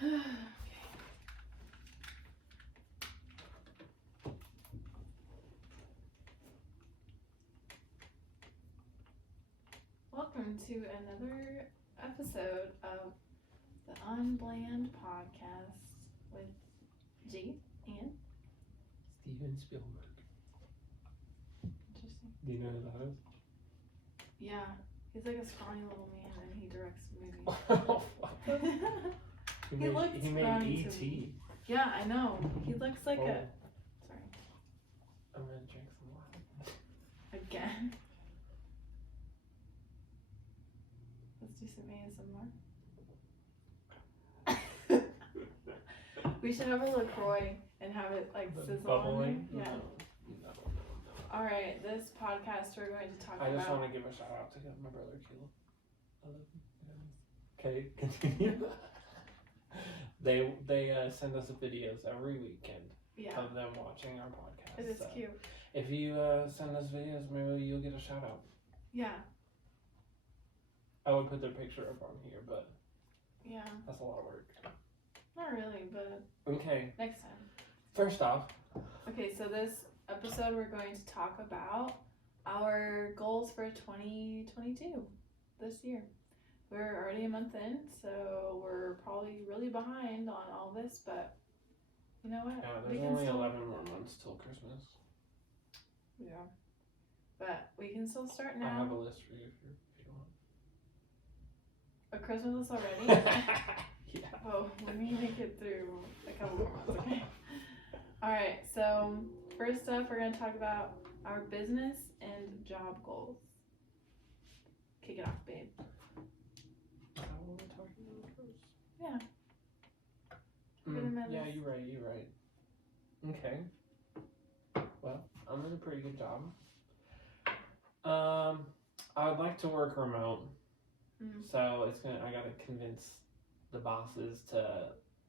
Welcome to another episode of the Unbland Podcast with Jade and Steven Spielberg. Interesting. Do you know who that is? Yeah, he's like a scrawny little man and he directs movies. He made E.T. Yeah, I know. He looks like a. Sorry. I'm gonna drink some water. Again. Let's do some ASMR. We should have a LaCroix and have it like sizzle bubbling. on there. Yeah. No. Alright, this podcast we're going to talk about. I just want to give a shout out to my brother Kilo. I love him. Okay, continue. They send us videos every weekend of them watching our podcast. It is cute. If you send us videos, maybe you'll get a shout out. Yeah. I would put their picture up on here, but yeah, that's a lot of work. Not really, but okay. Next time. First off. Okay, so this episode we're going to talk about our goals for 2022 this year. We're already a month in, so we're probably really behind on all this, but you know what? Yeah, there's only 11 more months till Christmas. Yeah. But we can still start now. I have a list for you if you want. A Christmas list already? Yeah. Well, we need to get through a couple more months, okay? Alright, so first up, we're going to talk about our business and job goals. Kick it off, babe. Is that what we're talking about first? Yeah. Yeah, you're right. Okay. Well, I'm doing a pretty good job. I would like to work remote. So I gotta convince the bosses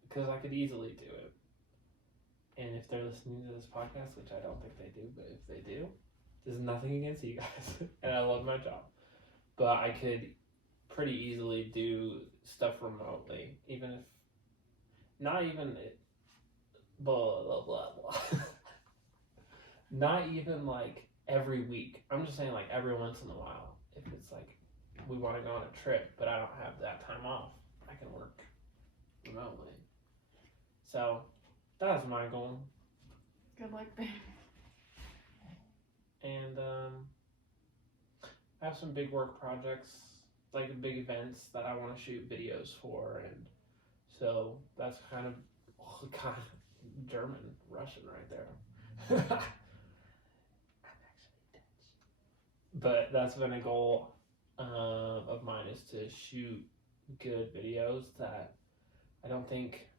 because I could easily do it. And if they're listening to this podcast, which I don't think they do, but if they do, there's nothing against you guys. And I love my job. But I could pretty easily do stuff remotely, even if not even blah blah blah blah. Not even like every week. I'm just saying like every once in a while. If it's like we want to go on a trip, but I don't have that time off, I can work remotely. So that's my goal. Good luck, babe. And I have some big work projects, like big events that I want to shoot videos for, and so that's kind of German, Russian right there. I'm actually Dutch. But that's been a goal of mine, is to shoot good videos that I don't think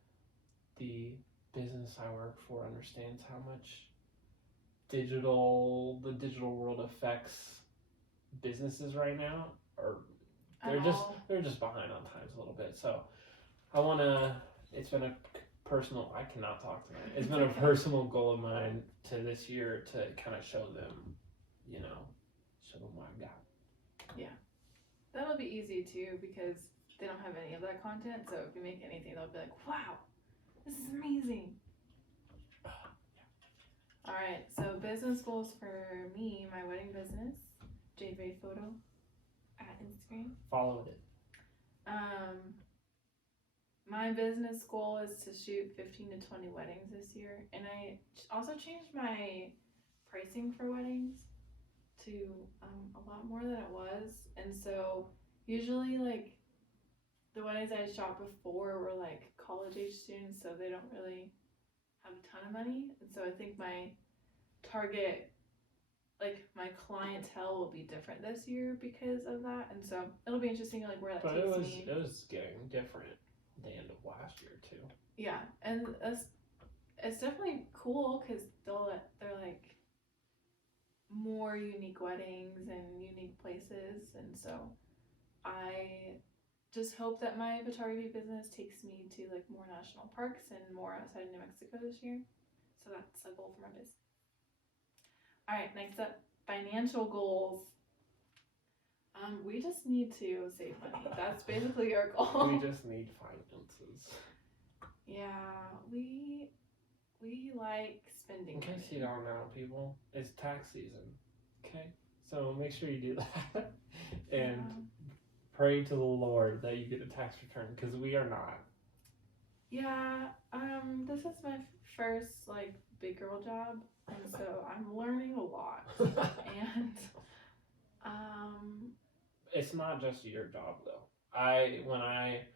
the business I work for understands how much the digital world affects businesses right now, or they're just behind on times a little bit. So it's been a personal, I cannot talk tonight. It's been a personal goal of mine to this year to kind of show them what I've got. Yeah. That'll be easy too because they don't have any of that content. So if you make anything, they'll be like, wow, this is amazing. Alright, so business goals for me, my wedding business, Jade Photo at Instagram. Followed it. My business goal is to shoot 15 to 20 weddings this year, and I also changed my pricing for weddings to a lot more than it was. And so usually like the weddings I shot before were like college age students, so they don't really have a ton of money, and so I think my target, like my clientele, will be different this year because of that, and so it'll be interesting like where that takes me. It was getting different the end of last year too. Yeah, and it's definitely cool because they're like more unique weddings and unique places, and so I just hope that my photography business takes me to like more national parks and more outside New Mexico this year. So that's a goal for my business. All right, next up, financial goals. We just need to save money. That's basically our goal. We just need finances. Yeah, we like spending In case money. you don't know, people, it's tax season. Okay, so make sure you do that, and pray to the Lord that you get a tax return, because we are not. Yeah, this is my first like big girl job, and so I'm learning a lot. And it's not just your job though. When I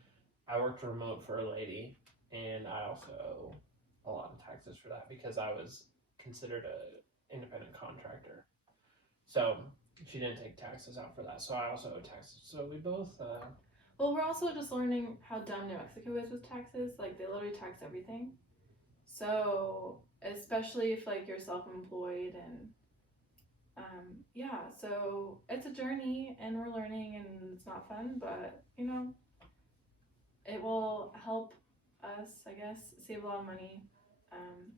worked remote for a lady, and I also owe a lot of taxes for that because I was considered a independent contractor. So she didn't take taxes out for that. So I also owe taxes. So we both. Well, we're also just learning how dumb New Mexico is with taxes. Like they literally tax everything. So especially if like you're self-employed and yeah, so it's a journey and we're learning and it's not fun, but you know, it will help us, I guess, save a lot of money.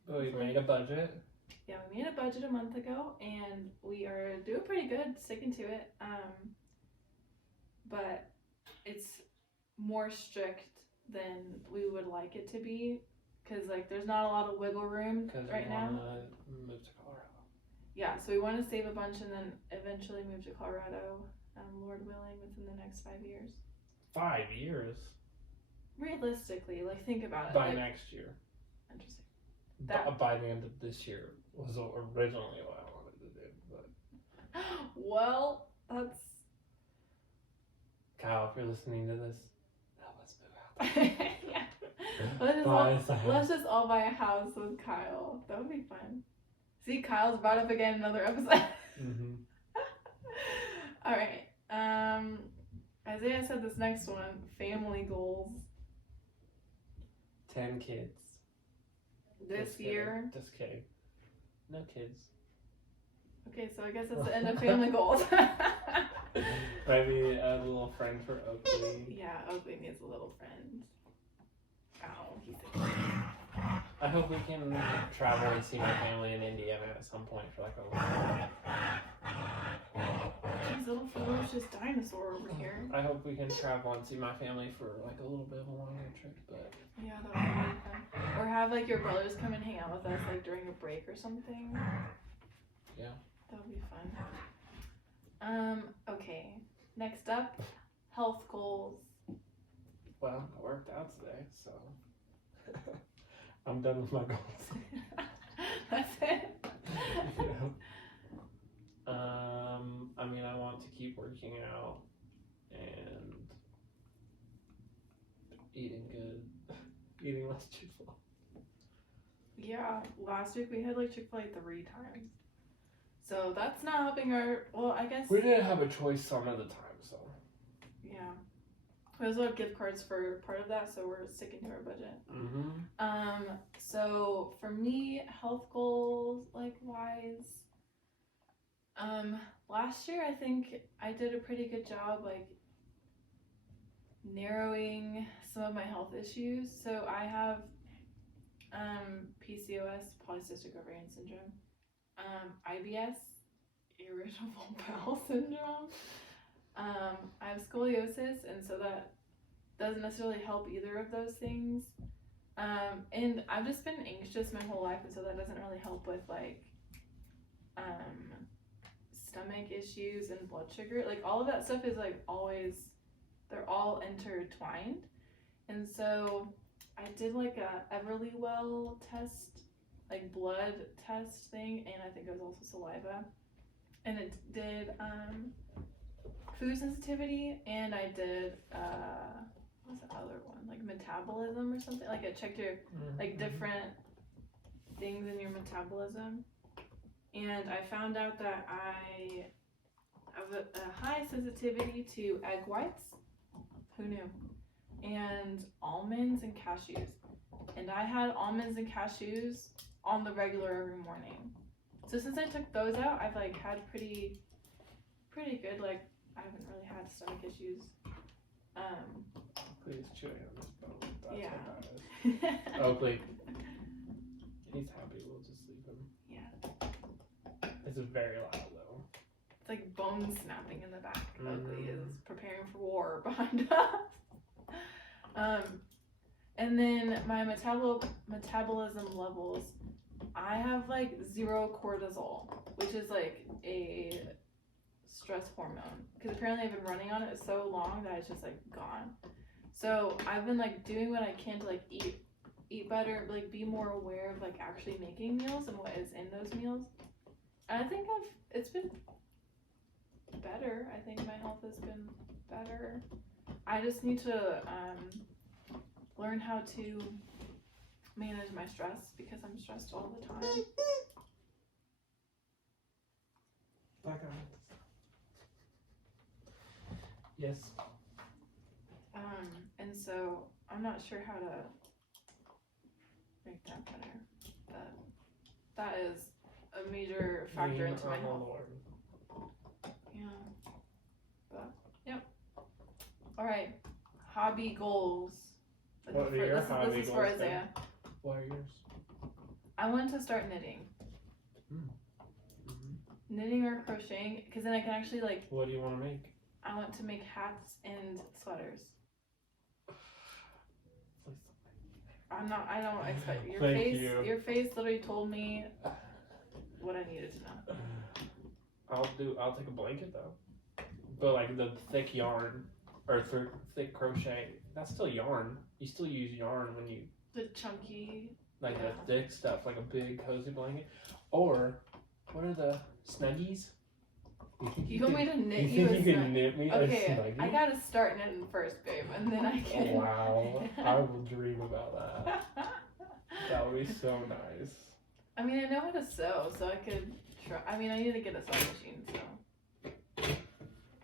We made a budget. Yeah, we made a budget a month ago and we are doing pretty good, sticking to it. But it's more strict than we would like it to be because like there's not a lot of wiggle room right now. Because we want to move to Colorado. Yeah, so we want to save a bunch and then eventually move to Colorado, Lord willing, within the next 5 years. 5 years? Realistically, like think about it. By like, next year. Interesting. By the end of this year was originally what I wanted to do. But well, that's... Kyle, if you're listening to this, let's move out. Yeah. Let's just all buy a house with Kyle. That would be fun. See, Kyle's brought up again in another episode. Mm-hmm. All right. Isaiah said this next one, family goals. 10 kids. This year. Just kidding. No kids. Okay, so I guess that's the end of family goals. Maybe a little friend for Oakley. Yeah, Oakley needs a little friend. Ow, he's sick. I hope we can travel and see my family in Indiana at some point for like a little These little ferocious dinosaur over here. I hope we can travel and see my family for like a little bit of a longer trip, but yeah, that would be really fun. Or have like your brothers come and hang out with us like during a break or something. Yeah. That would be fun. Okay. Next up, health goals. Well, I worked out today, so I'm done with my goals. That's it. Yeah. I mean, I want to keep working out and eating good, eating less Chick-fil-A. Yeah, last week we had like Chick-fil-A 3 times. So that's not helping our, well, I guess. We didn't have a choice some of the time, so. Yeah. We also have gift cards for part of that, so we're sticking to our budget. Mm-hmm. So for me, health goals, like wise, last year I think I did a pretty good job, like narrowing some of my health issues. So I have, PCOS, polycystic ovarian syndrome, IBS, irritable bowel syndrome. I have scoliosis, and so that doesn't necessarily help either of those things. And I've just been anxious my whole life, and so that doesn't really help with like stomach issues and blood sugar. Like all of that stuff is like always, they're all intertwined. And so I did like a Everlywell test, like blood test thing, and I think it was also saliva. And it did food sensitivity, and I did what's the other one, like metabolism or something. Like it checked your like different things in your metabolism, and I found out that I have a high sensitivity to egg whites. Who knew? And almonds and cashews, and I had almonds and cashews on the regular every morning. So since I took those out, I've like had pretty good, like I haven't really had stomach issues. Please chewing on this bone. That's Yeah. what that is. Oakley. He's happy, we'll just leave him. Yeah. It's very loud though. It's like bone snapping in the back. Oakley is Mm. preparing for war behind us. And then my metabolism levels, I have like 0 cortisol, which is like a stress hormone. Because apparently I've been running on it so long that it's just like gone. So I've been like doing what I can to like eat better, like be more aware of like actually making meals and what is in those meals. And I think it's been better. I think my health has been better. I just need to learn how to manage my stress because I'm stressed all the time. Back on. Yes. And so I'm not sure how to make that better. But that is a major factor Lean into my on the health. Lord. Yeah. But yep. All right. Hobby goals. What are your hobby This is for goals, Isaiah. What are yours? I want to start knitting. Knitting or crocheting, because then I can actually like. What do you want to make? I want to make hats and sweaters. I don't expect your Thank face. you. Your face literally told me what I needed to know. I'll take a blanket though. But like the thick yarn or thick crochet, that's still yarn. You still use yarn when you The chunky. like Yeah. the thick stuff, like a big cozy blanket. Or what are the snuggies? You want me to knit you you think a you snug- can knit me Okay, a snuggie? I gotta start knitting first, babe, and then I can. Wow, I will dream about that. That would be so nice. I mean, I know how to sew, so I could try. I mean, I need to get a sewing machine, so.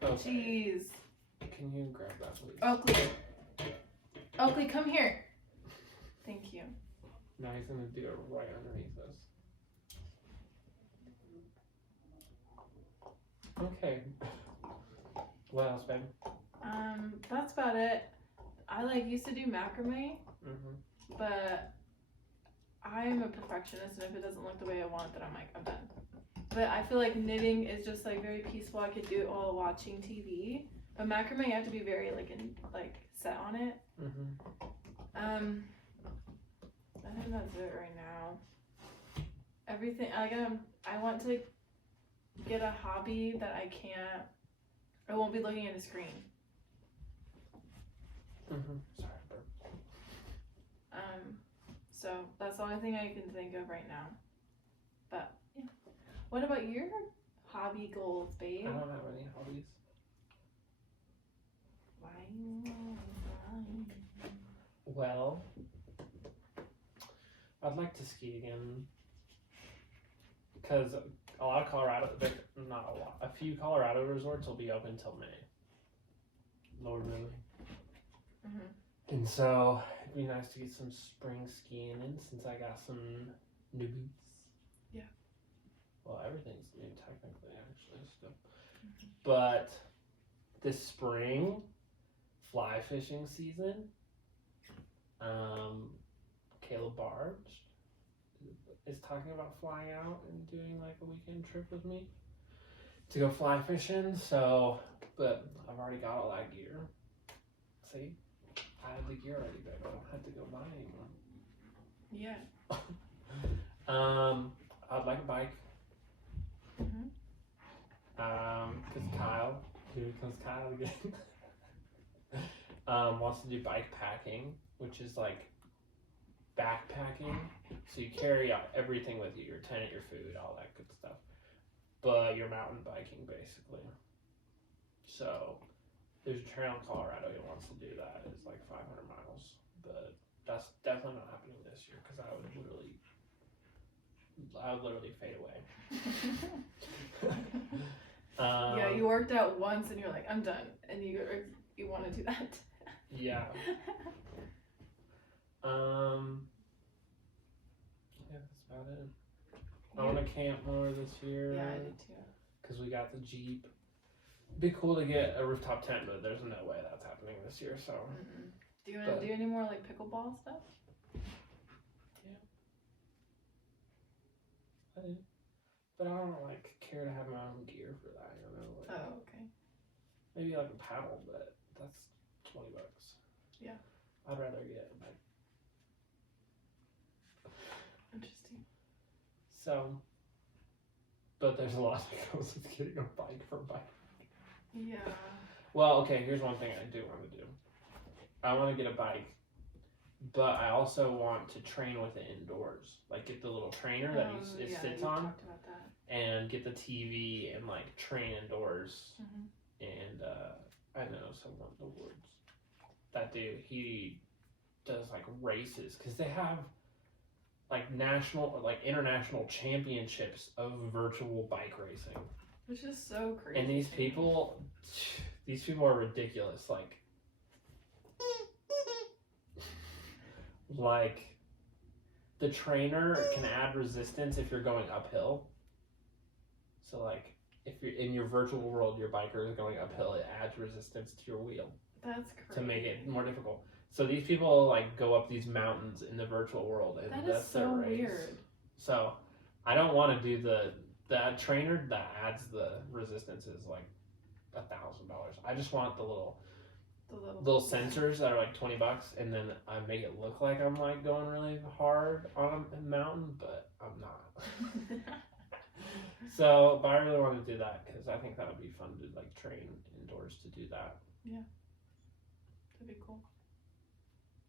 Okay. Jeez. Can you grab that, please? Oakley, come here. Thank you. Now he's gonna do it right underneath us. Okay. What else, babe? That's about it. I like used to do macrame, but I am a perfectionist, and if it doesn't look the way I want, then I'm like, I'm done. But I feel like knitting is just like very peaceful. I could do it while watching TV. But macrame, you have to be very like set on it. I think that's it right now. Everything I want to get a hobby that I won't be looking at a screen. Sorry, burp. So that's the only thing I can think of right now. But yeah. What about your hobby goals, babe? I don't have any hobbies. Well, I'd like to ski again. Because a lot of not a lot, a few Colorado resorts will be open till May. Lord willing. And so it'd be nice to get some spring skiing in since I got some new boots. Yeah. Well, everything's new technically, actually, still. But this spring, fly fishing season, Caleb Barge is talking about flying out and doing like a weekend trip with me to go fly fishing. So, but I've already got all that gear. See, I have the gear already, babe. I don't have to go buy anyone. Yeah. I'd like a bike. Cause Kyle, here comes Kyle again. Wants to do bike packing, which is like backpacking. So you carry out everything with you, your tent, your food, all that good stuff. But you're mountain biking basically. So there's a trail in Colorado he wants to do that. It's like 500 miles, but that's definitely not happening this year because I would literally fade away. Yeah, you worked out once and you're like, I'm done, and you want to do that. Yeah. Yeah, that's about it. I want to camp more this year. Yeah, I do too. Because we got the Jeep. It'd be cool to get a rooftop tent, but there's no way that's happening this year, so. Do you want to do any more like pickleball stuff? Yeah. I do. But I don't like care to have my own gear for that, you know? Like, Oh, okay. maybe like a paddle, but that's $20. Yeah. I'd rather get like So, but there's a lot that goes with getting a bike for bike. Yeah. Well, okay, here's one thing I do want to do. I want to get a bike, but I also want to train with it indoors. Like get the little trainer that it sits on, talked about that. and get the TV and like train indoors. Mm-hmm. And I know someone in the woods. That dude, he does like races because they have like national or like international championships of virtual bike racing. Which is so crazy. And these people are ridiculous. Like the trainer can add resistance if you're going uphill. So like if you're in your virtual world, your biker is going uphill, it adds resistance to your wheel. That's crazy. To make it more difficult. So these people like go up these mountains in the virtual world, and that's their race. Weird. So I don't want to do that trainer that adds the resistance is like $1,000. I just want the little sensors that are like $20, and then I make it look like I'm like going really hard on a mountain, but I'm not. So, but I really want to do that because I think that would be fun to like train indoors to do that. Yeah, that'd be cool.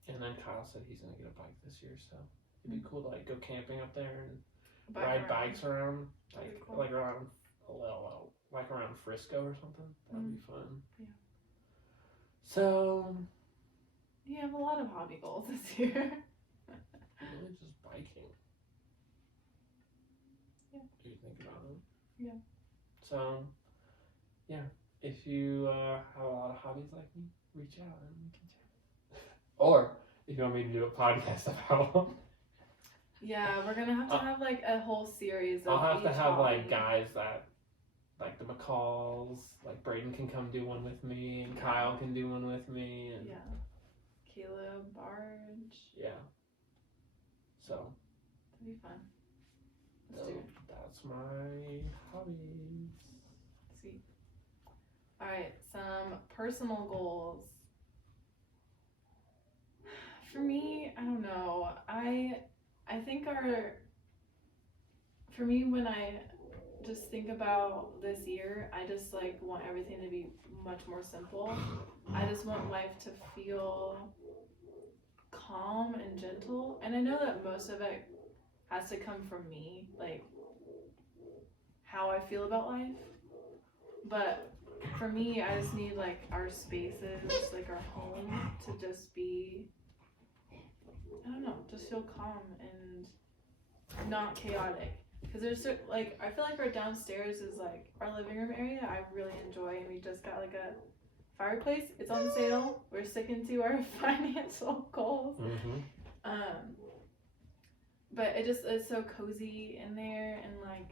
And then Kyle said he's gonna get a bike this year, so it'd be cool to like go camping up there and ride bikes around, like around like around Frisco or something. That'd be fun. Yeah. So you have a lot of hobby goals this year. really just biking. Yeah. Do you think about it? Yeah. So yeah, if you have a lot of hobbies like me, reach out and we can chat. Or if you want me to do a podcast about them. Yeah, we're gonna have to have like a whole series of I'll have to have hobby. like guys that like the McCalls, like Braden can come do one with me, and Kyle can do one with me, and yeah, Caleb, Barge. Yeah. So that'd be fun. Let's do it. That's my hobbies. Sweet. All right, some personal goals. For me, I don't know. I think for me, when I just think about this year, I just like want everything to be much more simple. I just want life to feel calm and gentle. And I know that most of it has to come from me, like how I feel about life. But for me, I just need like our spaces, like our home to just be, I don't know, just feel calm and not chaotic. Because there's like, I feel like our downstairs is like our living room area I really enjoy, and we just got like a fireplace. It's on sale. We're sticking to our financial goals. Mm-hmm. But it's so cozy in there, and like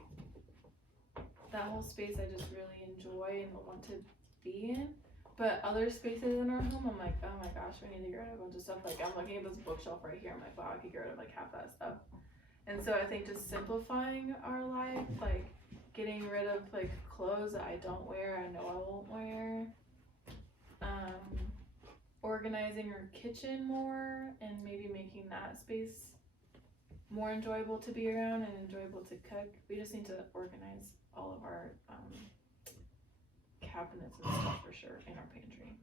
that whole space I just really enjoy and want to be in. But other spaces in our home, I'm like, oh my gosh, we need to get rid of a bunch of stuff. Like I'm looking at this bookshelf right here, I'm like, wow, I could get rid of like half that stuff. And so I think just simplifying our life, like getting rid of like clothes that I don't wear, I know I won't wear. Organizing our kitchen more and maybe making that space more enjoyable to be around and enjoyable to cook. We just need to organize all of our cabinets and stuff for sure in our pantry.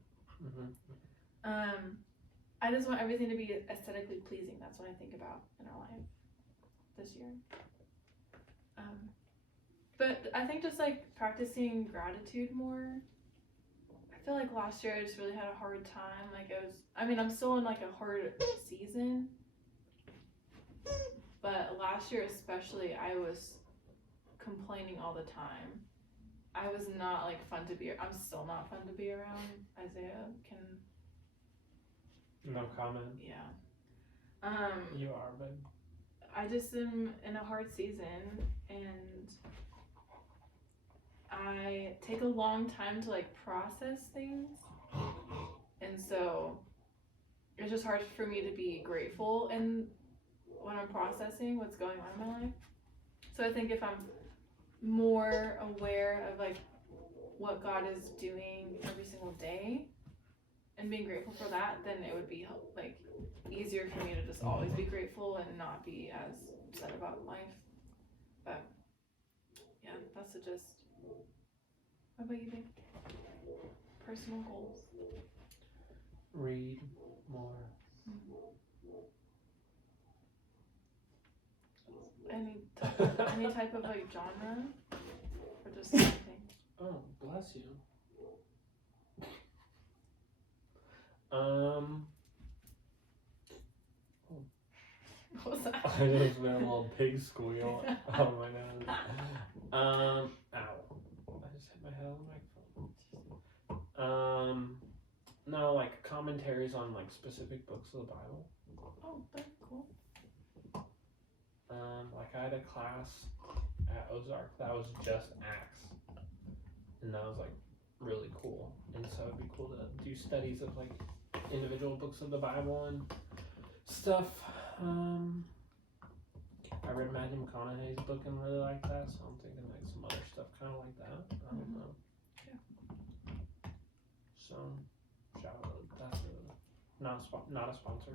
Mm-hmm. I just want everything to be aesthetically pleasing. That's what I think about in our life this year. But I think just like practicing gratitude more. I feel like last year I just really had a hard time. Like I'm still in like a hard season. But last year especially, I was complaining all the time. I was not like fun to be. I'm still not fun to be around. Isaiah can. No comment. Yeah. You are, but I just am in a hard season, and I take a long time to like process things, and so it's just hard for me to be grateful and when I'm processing what's going on in my life. So I think if I'm more aware of like what God is doing every single day and being grateful for that, then it would be like easier for me to just always be grateful and not be as upset about life. But yeah, that's a just. What about you, babe? Personal goals. Read more. Any type of like genre, or just anything? Oh, bless you. What was that? I just went a little pig squeal out of my nose. Ow. I just hit my head on the microphone. No, like commentaries on like specific books of the Bible. Oh, that's cool. Like I had a class at Ozark that was just Acts. And that was like really cool. And so it'd be cool to do studies of like individual books of the Bible and stuff. I read Matthew McConaughey's book and really liked that, so I'm thinking like some other stuff kind of like that. I don't know. Yeah. So, shout out. That's not a sponsor.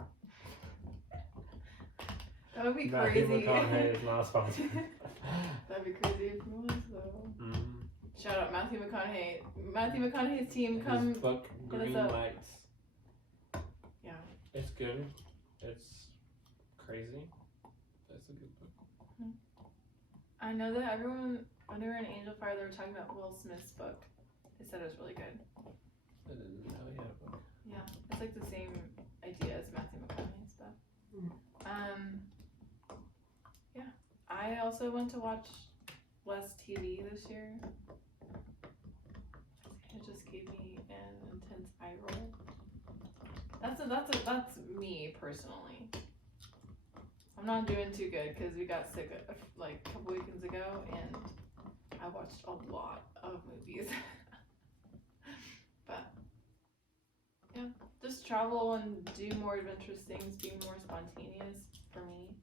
That would be Matthew crazy. McConaughey is not a sponsor. That'd be crazy if it was though. Mm-hmm. Shout out Matthew McConaughey. Matthew McConaughey's team, come. His book, Green Lights. Yeah. It's good. It's crazy. It's a good book. I know that everyone, when they were in Angel Fire, they were talking about Will Smith's book. They said it was really good. I didn't know he had a book. Yeah, it's like the same idea as Matthew McConaughey stuff. Yeah. I also went to watch less TV this year. It just gave me an intense eye roll. That's me personally. I'm not doing too good because we got sick like a couple weekends ago, and I watched a lot of movies. But yeah, just travel and do more adventurous things, being more spontaneous for me.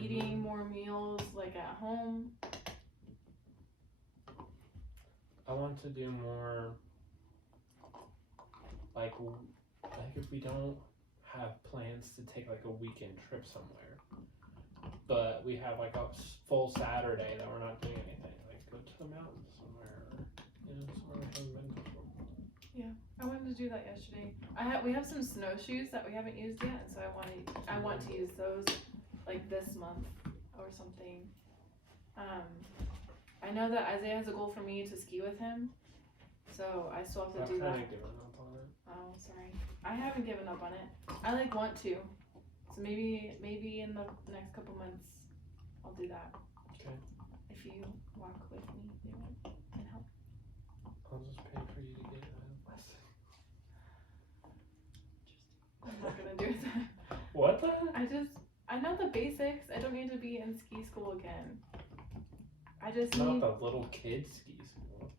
Eating more meals like at home. I want to do more like if we don't have plans to take like a weekend trip somewhere, but we have like a full Saturday that we're not doing anything, like go to the mountains somewhere, or somewhere we haven't been before. Yeah, I wanted to do that yesterday. We have some snowshoes that we haven't used yet, and so I want to use those like this month or something. I know that Isaiah has a goal for me to ski with him, so I still have to do that. I've kind of given up on it. Oh, sorry. I haven't given up on it. I like want to, so maybe in the next couple months I'll do that. Okay. If you walk with me, and help. I'll just pay for you to get a lesson. I'm not gonna do that. What the? I know the basics. I don't need to be in ski school again. I just Not need. the little kid ski school.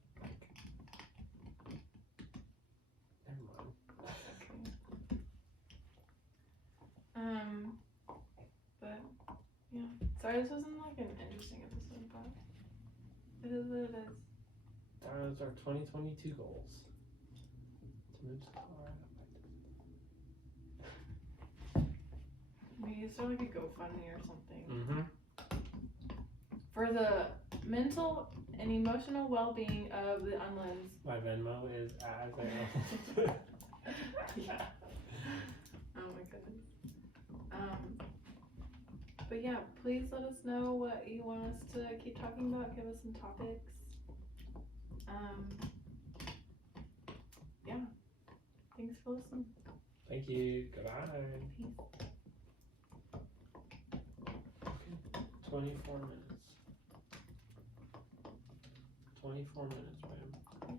Never mind. Okay. But yeah. Sorry, this wasn't like an interesting episode, but it is what it is. Those are 2022 goals. To move to Colorado. Maybe start like a GoFundMe or something. Mm-hmm. For the mental and emotional well-being of the Unlands. My Venmo is Isaiah. Yeah. Oh my goodness. But yeah, please let us know what you want us to keep talking about. Give us some topics. Yeah. Thanks for listening. Thank you. Goodbye. Peace. Okay. 24 minutes. 24 minutes, man.